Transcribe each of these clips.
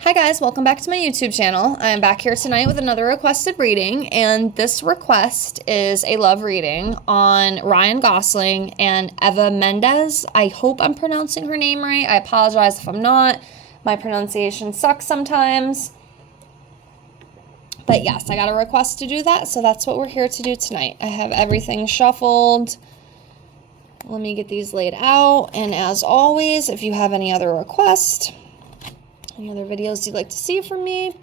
Hi guys, welcome back to my YouTube channel. I'm back here tonight with another requested reading, and this request is a love reading on Ryan Gosling and Eva Mendes. I hope I'm pronouncing her name right. I apologize if I'm not. My pronunciation sucks sometimes. But yes, I got a request to do that, so that's what we're here to do tonight. I have everything shuffled. Let me get these laid out, and as always, if you have any other requests, any other videos you'd like to see from me,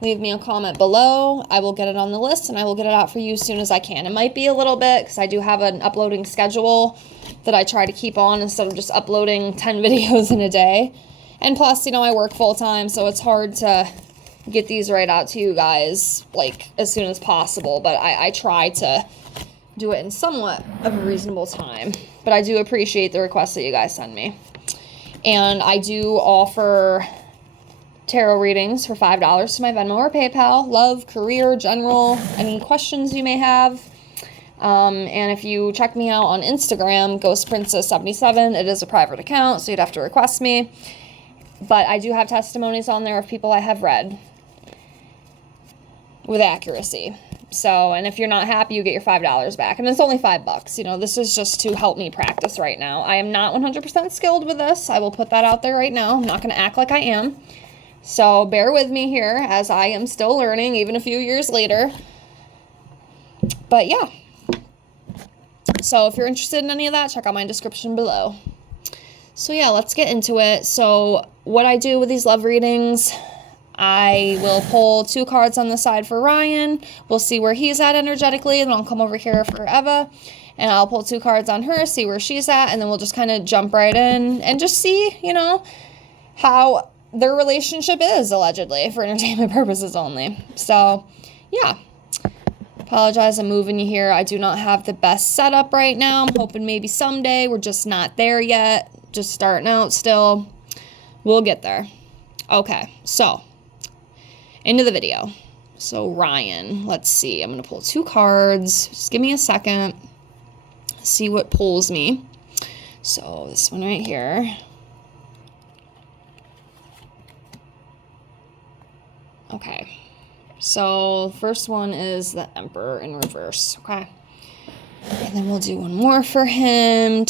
leave me a comment below. I will get it on the list and I will get it out for you as soon as I can. It might be a little bit because I do have an uploading schedule that I try to keep on instead of just uploading 10 videos in a day. And plus, you know, I work full time, so it's hard to get these right out to you guys like as soon as possible. But I try to do it in somewhat of a reasonable time. But I do appreciate the requests that you guys send me. And I do offer tarot readings for $5 to my Venmo or PayPal. Love, career, general, any questions you may have. And if you check me out on Instagram, GhostPrincess77, it is a private account, so you'd have to request me. But I do have testimonies on there of people I have read with accuracy. So, and if you're not happy, you get your $5 back. And it's only $5. You know, this is just to help me practice right now. I am not 100% skilled with this. I will put that out there right now. I'm not going to act like I am. So bear with me here as I am still learning, even a few years later. But yeah. So if you're interested in any of that, check out my description below. So yeah, let's get into it. So what I do with these love readings, I will pull 2 cards on the side for Ryan. We'll see where he's at energetically, and I'll come over here for Eva, and I'll pull 2 cards on her, see where she's at, and then we'll just kind of jump right in and just see, you know, how their relationship is, allegedly, for entertainment purposes only. So, yeah. Apologize, I'm moving you here. I do not have the best setup right now. I'm hoping maybe someday. We're just not there yet. Just starting out still. We'll get there. Okay, so into the video. So Ryan, let's see. I'm going to pull 2 cards. Just give me a second. See what pulls me. So this one right here. Okay. So first one is the Emperor in reverse. Okay. And then we'll do one more for him.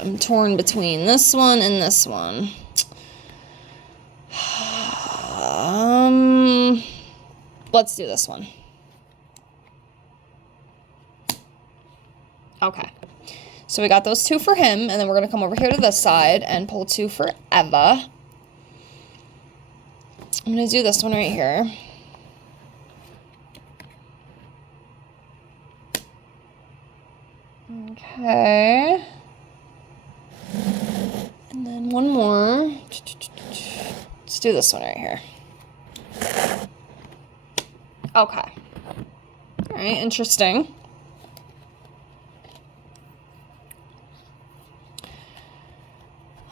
I'm torn between this one and this one. Let's do this one. Okay. So we got those 2 for him, and then we're going to come over here to this side and pull 2 for Eva. I'm going to do this one right here. Okay. And then one more. Let's do this one right here. Okay. All right, interesting.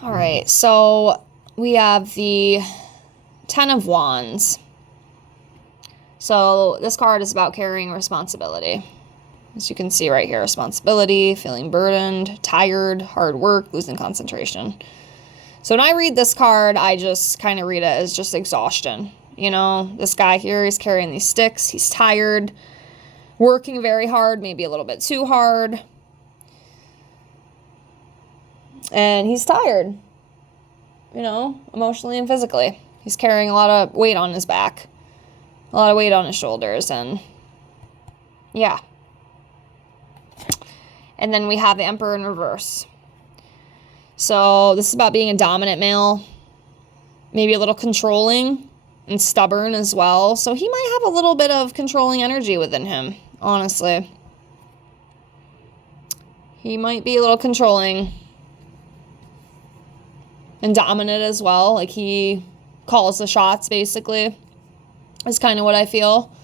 All right, so we have the 10 of Wands. So this card is about carrying responsibility. As you can see right here, responsibility, feeling burdened, tired, hard work, losing concentration. So when I read this card, I just kind of read it as just exhaustion. You know, this guy here, he's carrying these sticks. He's tired, working very hard, maybe a little bit too hard. And he's tired, you know, emotionally and physically. He's carrying a lot of weight on his back, a lot of weight on his shoulders, and yeah. And then we have the Emperor in reverse. So this is about being a dominant male, maybe a little controlling and stubborn as well. So he might have a little bit of controlling energy within him, honestly. He might be a little controlling and dominant as well. Like he calls the shots, basically, is kind of what I feel.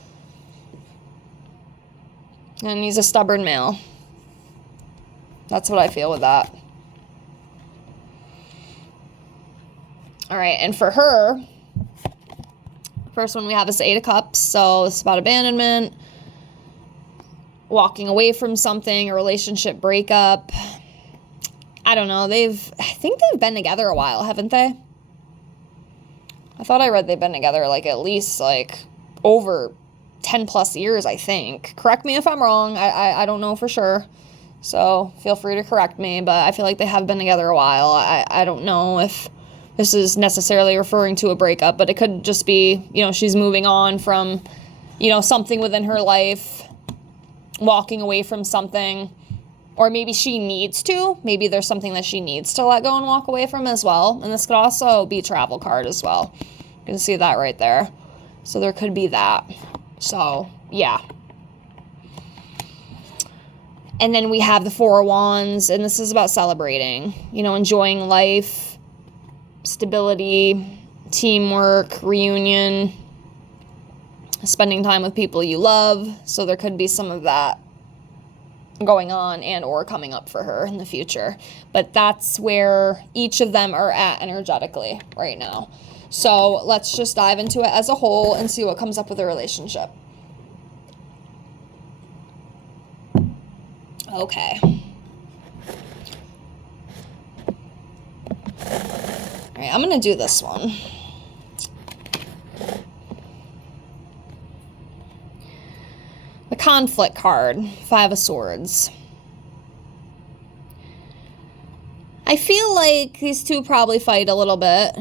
And he's a stubborn male. That's what I feel with that. All right, and for her, first one we have is the 8 of Cups. So it's about abandonment, walking away from something, a relationship breakup. I don't know. I think they've been together a while, haven't they? I thought I read they've been together like at least like over 10 plus years, I think. Correct me if I'm wrong. I don't know for sure. So feel free to correct me, but I feel like they have been together a while. I don't know if this is necessarily referring to a breakup, but it could just be, you know, she's moving on from, you know, something within her life, walking away from something, or maybe she needs to. Maybe there's something that she needs to let go and walk away from as well. And this could also be travel card as well. You can see that right there. So there could be that. So, yeah. And then we have the Four of Wands, and this is about celebrating, you know, enjoying life, stability, teamwork, reunion, spending time with people you love. So there could be some of that going on and or coming up for her in the future. But that's where each of them are at energetically right now. So let's just dive into it as a whole and see what comes up with the relationship. Okay. All right, I'm going to do this one. The conflict card, Five of Swords. I feel like these two probably fight a little bit.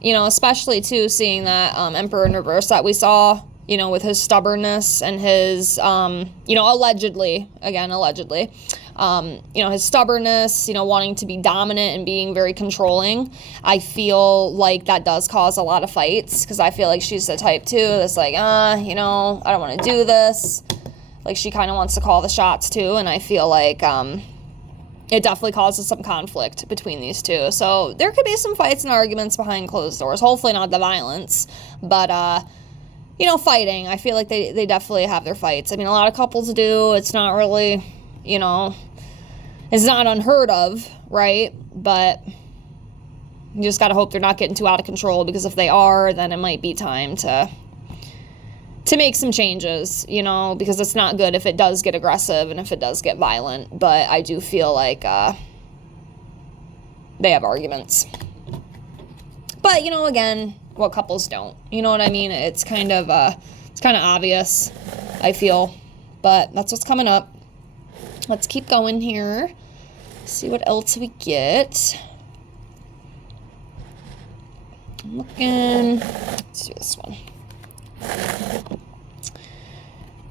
You know, especially too seeing that Emperor in reverse that we saw, you know, with his stubbornness and his, you know, allegedly, you know, his stubbornness, you know, wanting to be dominant and being very controlling. I feel like that does cause a lot of fights, because I feel like she's the type too that's like, you know, I don't want to do this. Like, she kind of wants to call the shots too, and I feel like it definitely causes some conflict between these two. So there could be some fights and arguments behind closed doors. Hopefully not the violence, but you know, fighting. I feel like they definitely have their fights. I mean, a lot of couples do. It's not really, you know, it's not unheard of, right? But you just got to hope they're not getting too out of control, because if they are, then it might be time to make some changes, you know, because it's not good if it does get aggressive and if it does get violent. But I do feel like they have arguments. But, you know, again, what couples don't, you know what I mean? It's kind of obvious, I feel, but that's what's coming up. Let's keep going here. See what else we get. I'm looking. Let's do this one.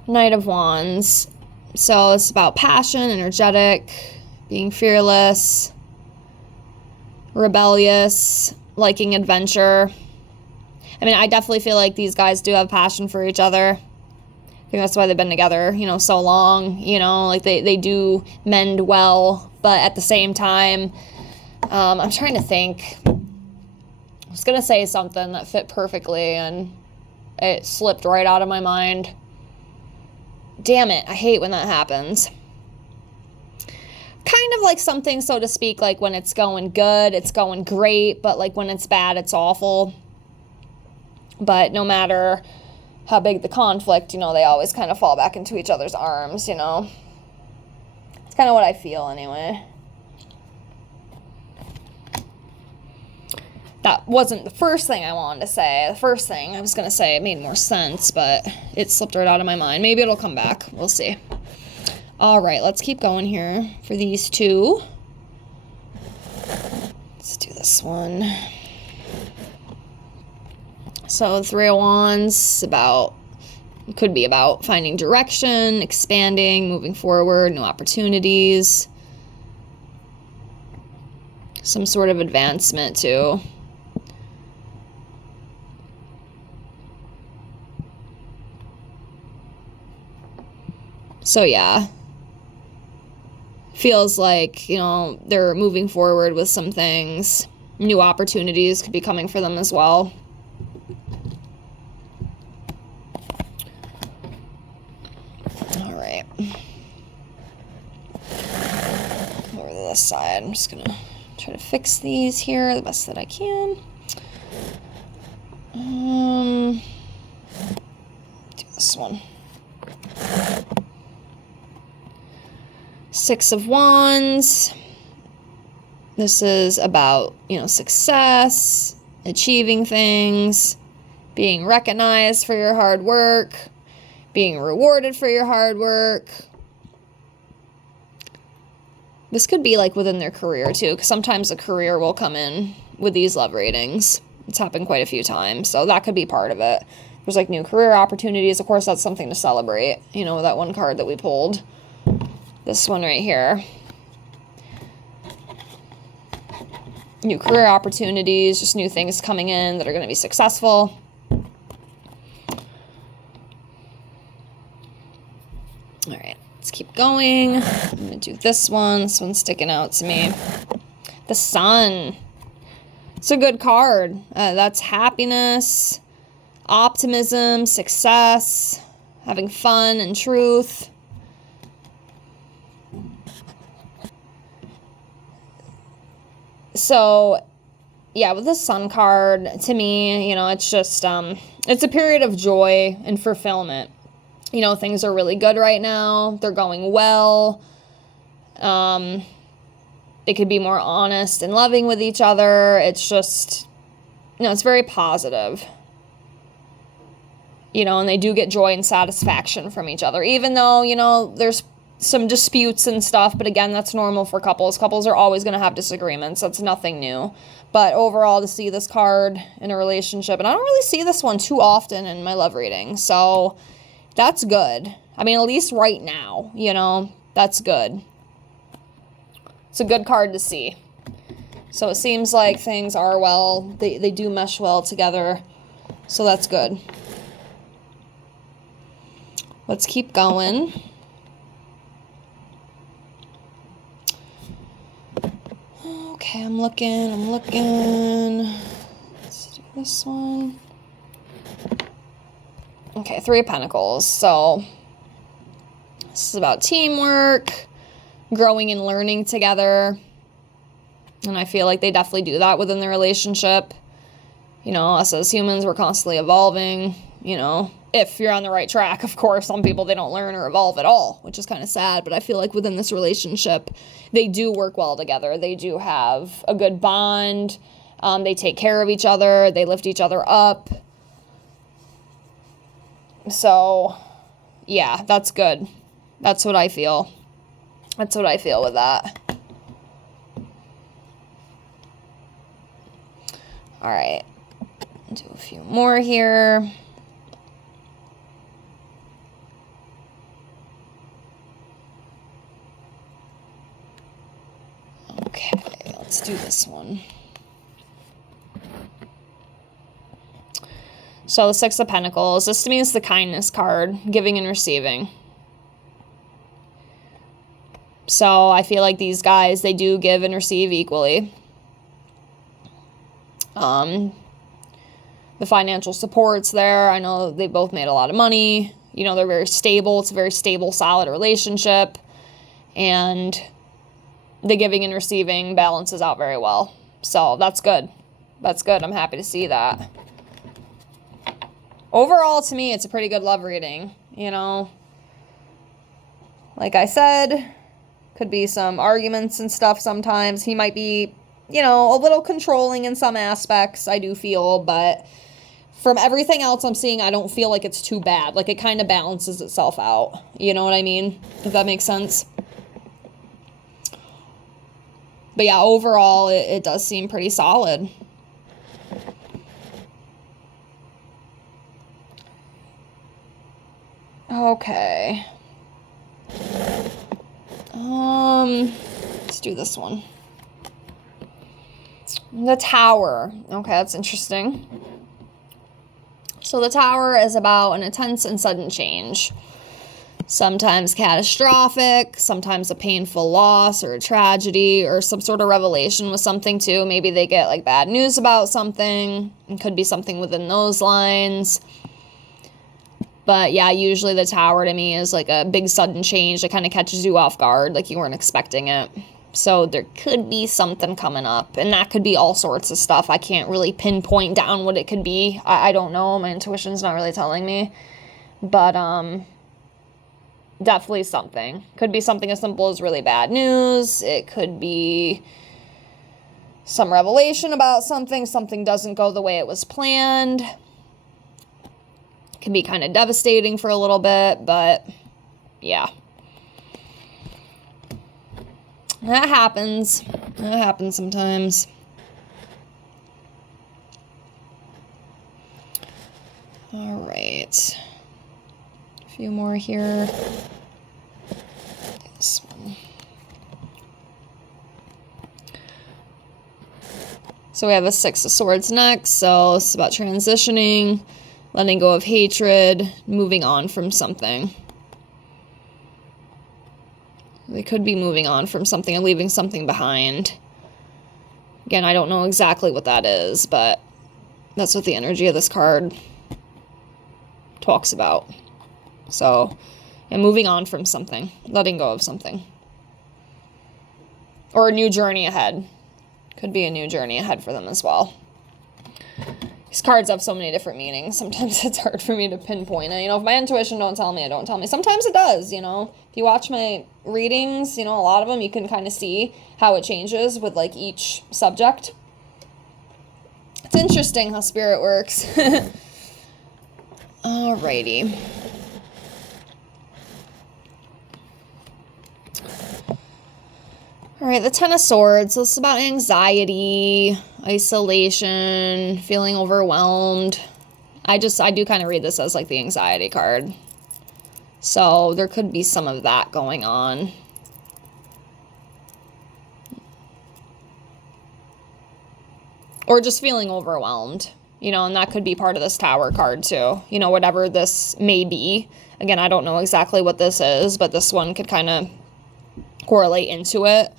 Knight of Wands. So it's about passion, energetic, being fearless, rebellious, liking adventure. I mean, I definitely feel like these guys do have passion for each other. I think that's why they've been together, you know, so long. You know, like they do mend well, but at the same time, I'm trying to think. I was going to say something that fit perfectly, and it slipped right out of my mind. Damn it, I hate when that happens. Kind of like something, so to speak, like when it's going good, it's going great, but like when it's bad, it's awful. But no matter how big the conflict, you know, they always kind of fall back into each other's arms, you know. It's kind of what I feel anyway. That wasn't the first thing I wanted to say. The first thing I was going to say, it made more sense, but it slipped right out of my mind. Maybe it'll come back. We'll see. All right, let's keep going here for these two. Let's do this one. So Three of Wands, it could be about finding direction, expanding, moving forward, new opportunities. Some sort of advancement too. So yeah, feels like, you know, they're moving forward with some things. New opportunities could be coming for them as well. All right. Over to this side, I'm just gonna try to fix these here the best that I can. Do this one. Six of Wands. This is about, you know, success, achieving things, being recognized for your hard work, being rewarded for your hard work. This could be like within their career too, because sometimes a career will come in with these love readings. It's happened quite a few times, so that could be part of it. There's like new career opportunities. Of course, that's something to celebrate. You know, that one card that we pulled. This one right here. New career opportunities, just new things coming in that are going to be successful. All right, let's keep going. I'm going to do this one. This one's sticking out to me. The Sun. It's a good card. That's happiness, optimism, success, having fun and truth. So, yeah, with the Sun card, to me, you know, it's just, it's a period of joy and fulfillment. You know, things are really good right now. They're going well. They could be more honest and loving with each other. It's just, you know, it's very positive. You know, and they do get joy and satisfaction from each other, even though, you know, there's some disputes and stuff. But again, that's normal for couples. Couples are always going to have disagreements. That's nothing new. But overall, to see this card in a relationship, and I don't really see this one too often in my love reading. So that's good. I mean, at least right now, you know, that's good. It's a good card to see. So it seems like things are well. They do mesh well together. So that's good. Let's keep going. Okay, I'm looking. Let's do this one. Okay, Three of Pentacles. So this is about teamwork, growing and learning together. And I feel like they definitely do that within the relationship. You know, us as humans, we're constantly evolving, you know, if you're on the right track. Of course, some people, they don't learn or evolve at all, which is kind of sad. But I feel like within this relationship, they do work well together. They do have a good bond. They take care of each other. They lift each other up. So, yeah, that's good. That's what I feel. That's what I feel with that. All right. Do a few more here. Okay, let's do this one. So the Six of Pentacles. This to me is the kindness card, giving and receiving. So I feel like these guys, they do give and receive equally. The financial support's there. I know they both made a lot of money. You know, they're very stable. It's a very stable, solid relationship. And the giving and receiving balances out very well. So that's good. That's good. I'm happy to see that. Overall, to me, it's a pretty good love reading. You know, like I said, could be some arguments and stuff sometimes. He might be, you know, a little controlling in some aspects, I do feel, but from everything else I'm seeing, I don't feel like it's too bad. Like, it kind of balances itself out. You know what I mean? If that makes sense. But yeah, overall, it does seem pretty solid. Okay. Let's do this one. The Tower. Okay, that's interesting. So the Tower is about an intense and sudden change. Sometimes catastrophic, sometimes a painful loss or a tragedy or some sort of revelation with something too. Maybe they get like bad news about something. It could be something within those lines. But yeah, usually the Tower to me is like a big sudden change that kind of catches you off guard, like you weren't expecting it. So there could be something coming up, and that could be all sorts of stuff. I can't really pinpoint down what it could be. I don't know. My intuition's not really telling me. But definitely something. Could be something as simple as really bad news. It could be some revelation about something. Something doesn't go the way it was planned. It can be kind of devastating for a little bit, but yeah. That happens. That happens sometimes. All right. A few more here. This one. So we have a Six of Swords next. So it's about transitioning, letting go of hatred, moving on from something. They could be moving on from something and leaving something behind. Again, I don't know exactly what that is, but that's what the energy of this card talks about. So, and moving on from something, letting go of something. Or a new journey ahead. Could be a new journey ahead for them as well. These cards have so many different meanings. Sometimes it's hard for me to pinpoint it. You know, if my intuition don't tell me, it don't tell me. Sometimes it does, you know. If you watch my readings, you know, a lot of them, you can kind of see how it changes with, like, each subject. It's interesting how spirit works. Alrighty. All right, the Ten of Swords. So this is about anxiety, isolation, feeling overwhelmed. I do kind of read this as like the anxiety card. So there could be some of that going on. Or just feeling overwhelmed, you know, and that could be part of this Tower card too. You know, whatever this may be. Again, I don't know exactly what this is, but this one could kind of correlate into it.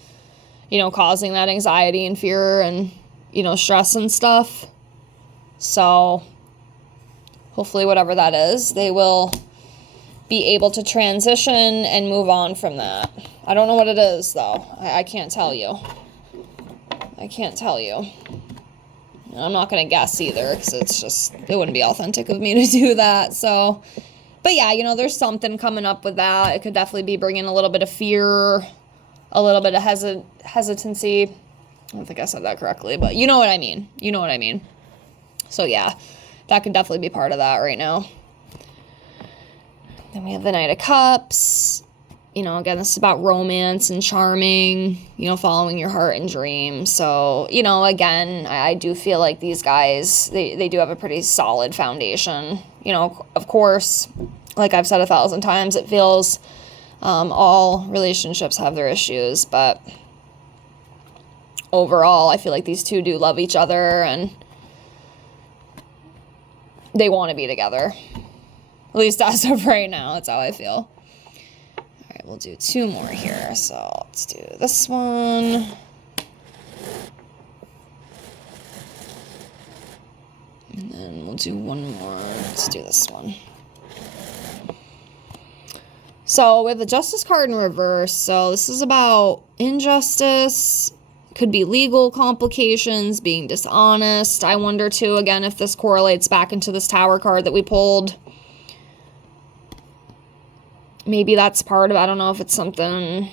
You know, causing that anxiety and fear and, you know, stress and stuff. So hopefully whatever that is, they will be able to transition and move on from that. I don't know what it is, though. I can't tell you. I can't tell you. And I'm not going to guess either, because it's just, it wouldn't be authentic of me to do that. So, but yeah, you know, there's something coming up with that. It could definitely be bringing a little bit of fear, a little bit of hesitancy. I don't think I said that correctly, but you know what I mean. You know what I mean. So yeah, that could definitely be part of that right now. Then we have the Knight of Cups. You know, again, this is about romance and charming, you know, following your heart and dreams. So, you know, again, I do feel like these guys, they do have a pretty solid foundation. You know, of course, like I've said 1,000 times, it feels all relationships have their issues, but overall, I feel like these two do love each other and they want to be together. At least as of right now, that's how I feel. All right, we'll do 2 more here. So let's do this one. And then we'll do 1 more. Let's do this one. So we have the Justice card in reverse. So this is about injustice. Could be legal complications, being dishonest. I wonder too, again, if this correlates back into this Tower card that we pulled. Maybe that's part of, I don't know if it's something,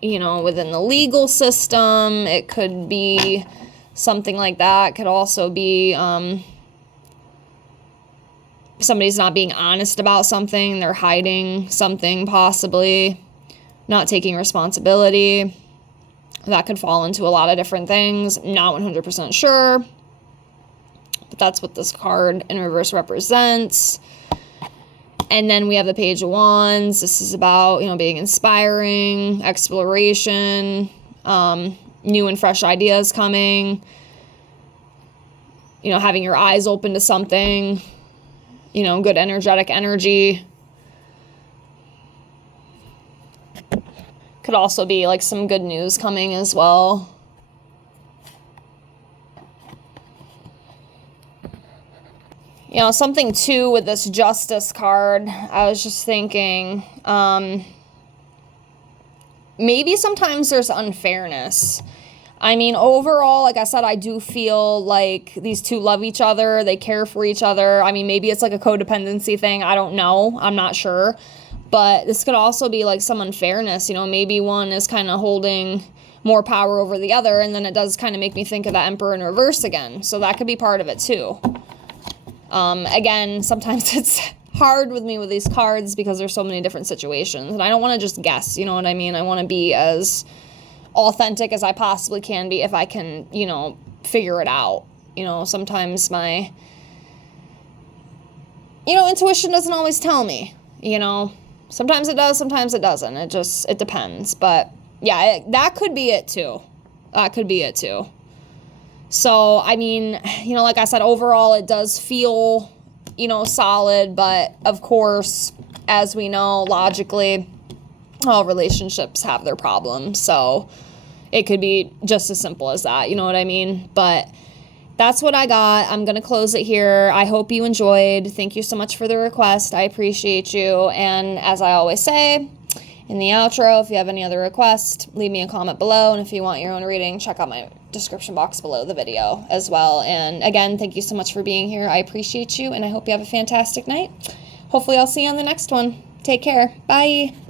you know, within the legal system. It could be something like that. It could also be somebody's not being honest about something. They're hiding something, possibly not taking responsibility. That could fall into a lot of different things. Not 100% sure, but that's what this card in reverse represents. And then we have the Page of Wands. This is about, you know, being inspiring, exploration, new and fresh ideas coming, you know, having your eyes open to something, you know, good energetic energy. Could also be like some good news coming as well. You know, something too with this Justice card, I was just thinking, maybe sometimes there's unfairness. I mean, overall, like I said, I do feel like these two love each other. They care for each other. I mean, maybe it's like a codependency thing. I don't know. I'm not sure. But this could also be like some unfairness. You know, maybe one is kind of holding more power over the other, and then it does kind of make me think of the Emperor in reverse again. So that could be part of it too. Again, sometimes it's hard with me with these cards because there's so many different situations, and I don't want to just guess, you know what I mean? I want to be as authentic as I possibly can be if I can, you know, figure it out. You know, sometimes my, you know, intuition doesn't always tell me, you know. Sometimes it does, sometimes it doesn't. It depends. But yeah, that could be it too. That could be it too. So, I mean, you know, like I said, overall it does feel, you know, solid, but of course, as we know, logically, all relationships have their problems. So it could be just as simple as that, you know what I mean? But that's what I got. I'm going to close it here. I hope you enjoyed. Thank you so much for the request. I appreciate you. And as I always say in the outro, if you have any other requests, leave me a comment below. And if you want your own reading, check out my description box below the video as well. And again, thank you so much for being here. I appreciate you, and I hope you have a fantastic night. Hopefully I'll see you on the next one. Take care. Bye.